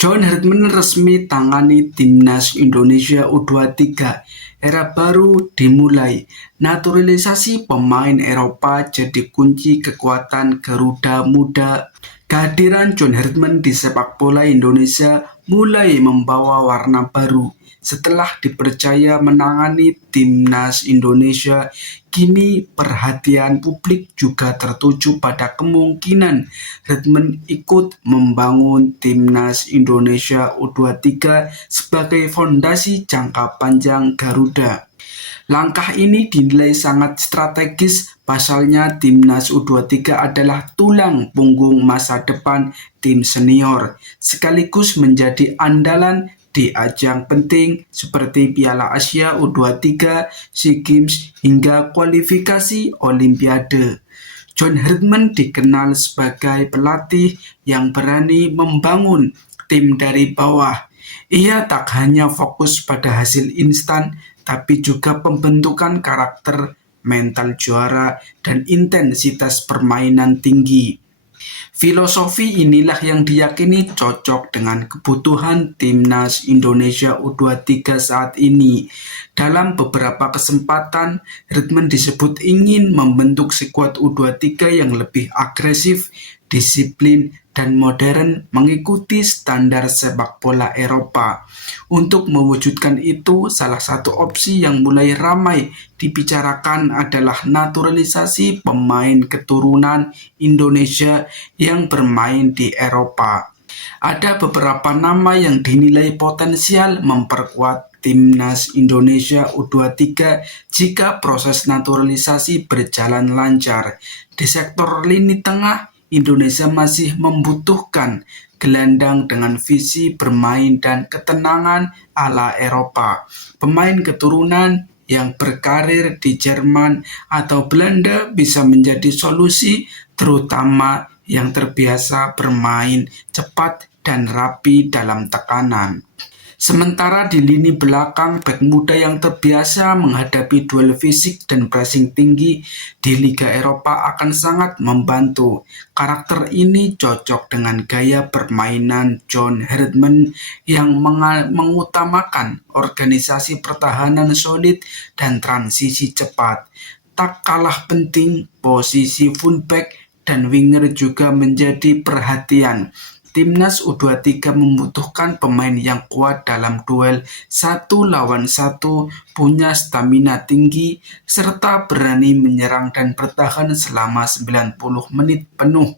John Herdman resmi tangani Timnas Indonesia U23. Era baru dimulai. Naturalisasi pemain Eropa jadi kunci kekuatan Garuda Muda. Kehadiran John Herdman di sepak bola Indonesia mulai membawa warna baru. Setelah dipercaya menangani Timnas Indonesia, kini perhatian publik juga tertuju pada kemungkinan Herdman ikut membangun Timnas Indonesia U23 sebagai fondasi jangka panjang Garuda. Langkah ini dinilai sangat strategis, pasalnya Timnas U23 adalah tulang punggung masa depan tim senior, sekaligus menjadi andalan di ajang penting seperti Piala Asia U23, SEA Games, hingga kualifikasi Olimpiade. John Herdman dikenal sebagai pelatih yang berani membangun tim dari bawah. Ia tak hanya fokus pada hasil instan, tapi juga pembentukan karakter, mental juara, dan intensitas permainan tinggi. Filosofi inilah yang diyakini cocok dengan kebutuhan Timnas Indonesia U23 saat ini. Dalam beberapa kesempatan, Herdman disebut ingin membentuk skuad U23 yang lebih agresif, disiplin, dan modern mengikuti standar sepak bola Eropa. Untuk mewujudkan itu, salah satu opsi yang mulai ramai dibicarakan adalah naturalisasi pemain keturunan Indonesia yang bermain di Eropa. Ada beberapa nama yang dinilai potensial memperkuat Timnas Indonesia U23 jika proses naturalisasi berjalan lancar. Di sektor lini tengah, Indonesia masih membutuhkan gelandang dengan visi bermain dan ketenangan ala Eropa. Pemain keturunan yang berkarir di Jerman atau Belanda bisa menjadi solusi, terutama yang terbiasa bermain cepat dan rapi dalam tekanan. Sementara di lini belakang, bek muda yang terbiasa menghadapi duel fisik dan pressing tinggi di Liga Eropa akan sangat membantu. Karakter ini cocok dengan gaya permainan John Herdman yang mengutamakan organisasi pertahanan solid dan transisi cepat. Tak kalah penting, posisi fullback dan winger juga menjadi perhatian. Timnas U23 membutuhkan pemain yang kuat dalam duel 1 lawan 1, punya stamina tinggi, serta berani menyerang dan bertahan selama 90 menit penuh.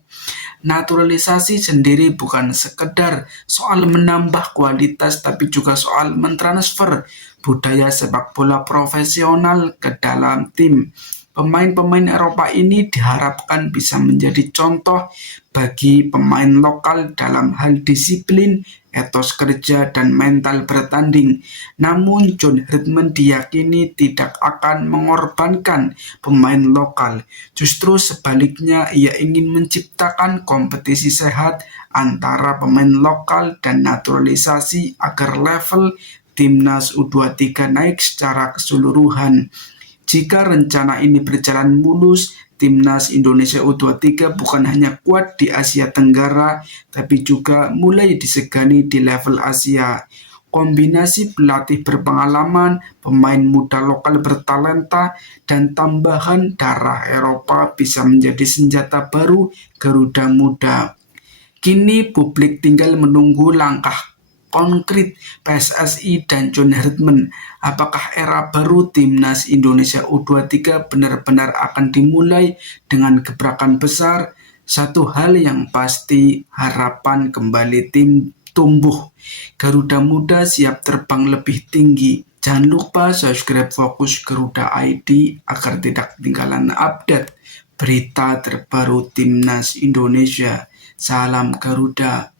Naturalisasi sendiri bukan sekedar soal menambah kualitas, tapi juga soal mentransfer budaya sepak bola profesional ke dalam tim. Pemain-pemain Eropa ini diharapkan bisa menjadi contoh bagi pemain lokal dalam hal disiplin, etos kerja, dan mental bertanding. Namun John Herdman diyakini tidak akan mengorbankan pemain lokal. Justru sebaliknya, ia ingin menciptakan kompetisi sehat antara pemain lokal dan naturalisasi agar level Timnas U23 naik secara keseluruhan. Jika rencana ini berjalan mulus, Timnas Indonesia U23 bukan hanya kuat di Asia Tenggara, tapi juga mulai disegani di level Asia. Kombinasi pelatih berpengalaman, pemain muda lokal bertalenta, dan tambahan darah Eropa bisa menjadi senjata baru Garuda Muda. Kini publik tinggal menunggu langkah konkret PSSI dan John Herdman. Apakah era baru Timnas Indonesia U23 benar-benar akan dimulai dengan gebrakan besar? Satu hal yang pasti, harapan kembali tim tumbuh. Garuda Muda siap terbang lebih tinggi. Jangan lupa subscribe Fokus Garuda ID agar tidak ketinggalan update berita terbaru Timnas Indonesia. Salam Garuda.